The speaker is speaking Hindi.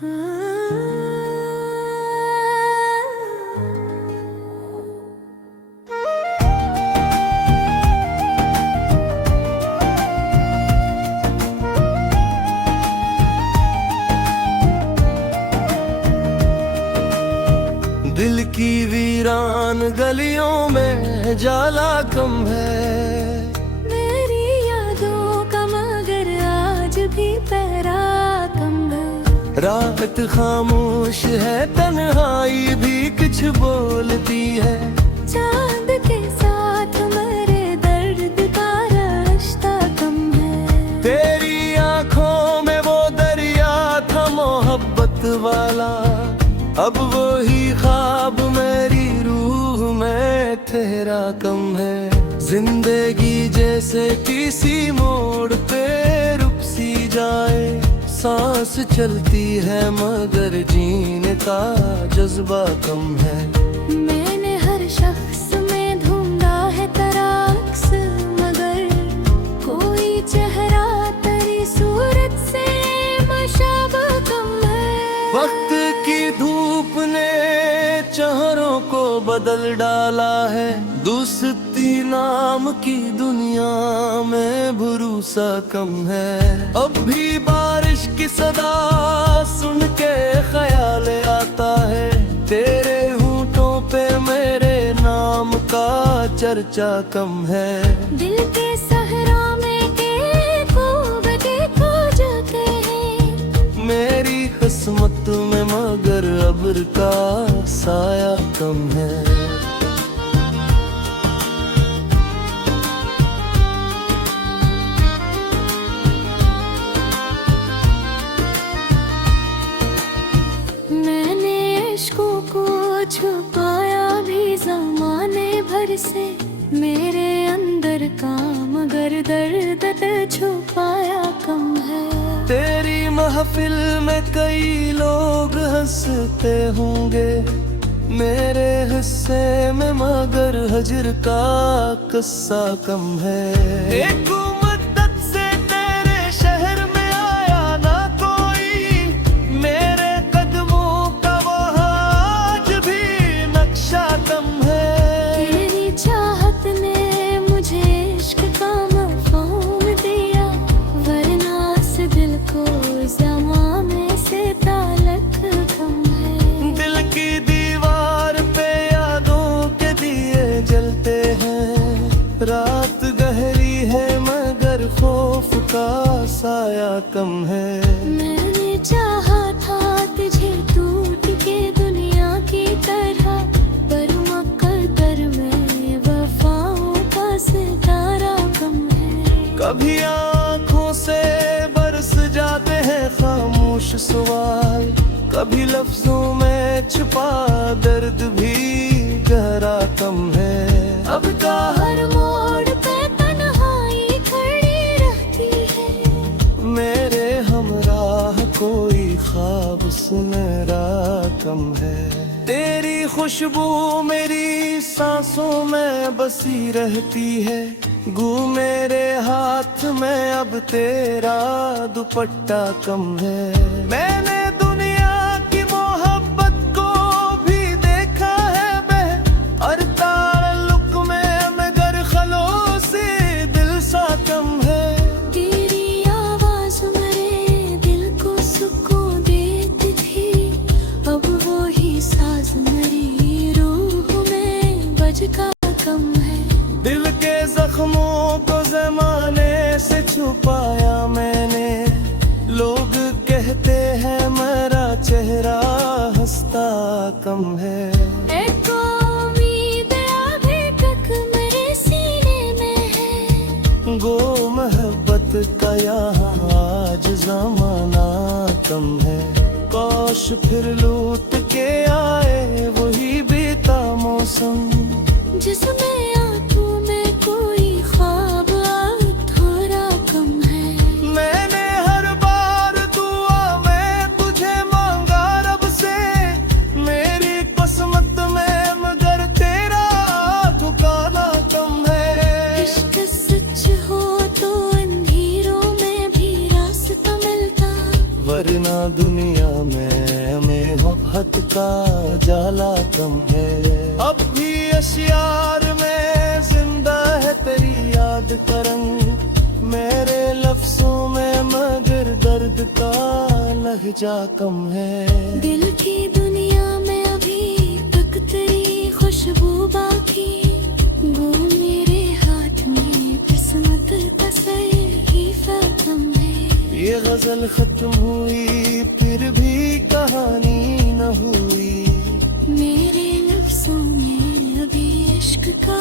दिल की वीरान गलियों में जाला कम है, मेरी यादों का मगर आज भी पहरा कम है। रात खामोश है, तन्हाई भी कुछ बोलती है। चांद के साथ मेरे दर्द का रास्ता कम है। तेरी आंखों में वो दरिया था मोहब्बत वाला, अब वो ही ख्वाब मेरी रूह में ठहरा कम है। जिंदगी जैसे किसी मोड़ पे रुक सी जाए, सांस चलती है मगर जीने का जज्बा कम है। मैंने हर शख्स में ढूंढा है तराक्स, मगर कोई चेहरा तेरी सूरत से मुशाबा कम है। वक्त की धूप ने चेहरों को बदल डाला है, दोस्ती नाम की दुनिया में भरोसा कम है। अब भी बारिश की सदा सुन के ख्याल आता है, तेरे होठों पे मेरे नाम का चर्चा कम है। दिल के सहरा में के खूब देखो जाते हैं, मेरी किस्मत में मगर अब्र का साया कम है। मैंने इश्कों को छुपाया भी ज़माने भर से, मेरे अंदर का मगर दर्द छुपाया कम है। तेरी महफिल में कई लोग हंसते होंगे, मेरे हिस्से में मगर हजर का किस्सा कम है। एक मुद्दत से तेरे शहर में आया ना कोई, मेरे कदमों का वहाँ आज भी नक्शा कम है। तेरी चाहत ने मुझे इश्क का मफ़हूम दिया, वरना इस दिल को ज़माने से ताल्लुक़ कम है। दिल की दीवार पे यादों के दिए जलते हैं, रात गहरी है मगर खौफ का साया कम है। मैंने चाहा था तुझे टूट के दुनिया की तरह, पर मुक़द्दर में वफ़ाओं का सितारा कम है। कभी आँखों से बरस जाते हैं खामोश सवाल, कभी लफ्जों में छुपा दर्द भी गहरा कम है। अब का हर मोड़ पे तन्हाई खड़ी रहती है, मेरे हमराह कोई ख्वाब सुनहरा कम है। तेरी खुशबू मेरी सांसों में बसी रहती है, गू मेरे हाथ में अब तेरा दुपट्टा कम है। मैंने दुनिया की मोहब्बत को भी देखा है बह, और ताल्लुक में मगर खलोसी दिल सा कम है। तेरी आवाज़ मेरे दिल को सुकून देती थी, अब वो ही साज मेरी रूह में बजका कम है। दिल के जख्मों को ज़माने से छुपाया मैंने, लोग कहते हैं मेरा चेहरा हंसता कम है। एक उम्मीद अभी तक मेरे सीने में है, गो मोहब्बत का यहाँ आज ज़माना कम है। काश फिर लूट के आए वही बीता मौसम, जिसमें आंखों में कोई ख्वाब अधूरा कम है। मैंने हर बार दुआ में तुझे मांगा रब से, मेरी किस्मत में मगर तेरा ठिकाना कम है। इश्क सच हो तो अंधेरों में भी रास्ता मिलता, वरना दुनिया में का जाला कम है। अब भी अशियार में जिंदा है तेरी याद का रंग, मेरे लफ्जों में मगर दर्द का लहजा कम है। दिल की दुनिया में अभी तक तेरी खुशबू बाकी, वो मेरे हाथ में किस्मत का सहीफा कम है। ये गजल खत्म हुई फिर भी कहानी न हुई, मेरे लफ्जों में अभी इश्क का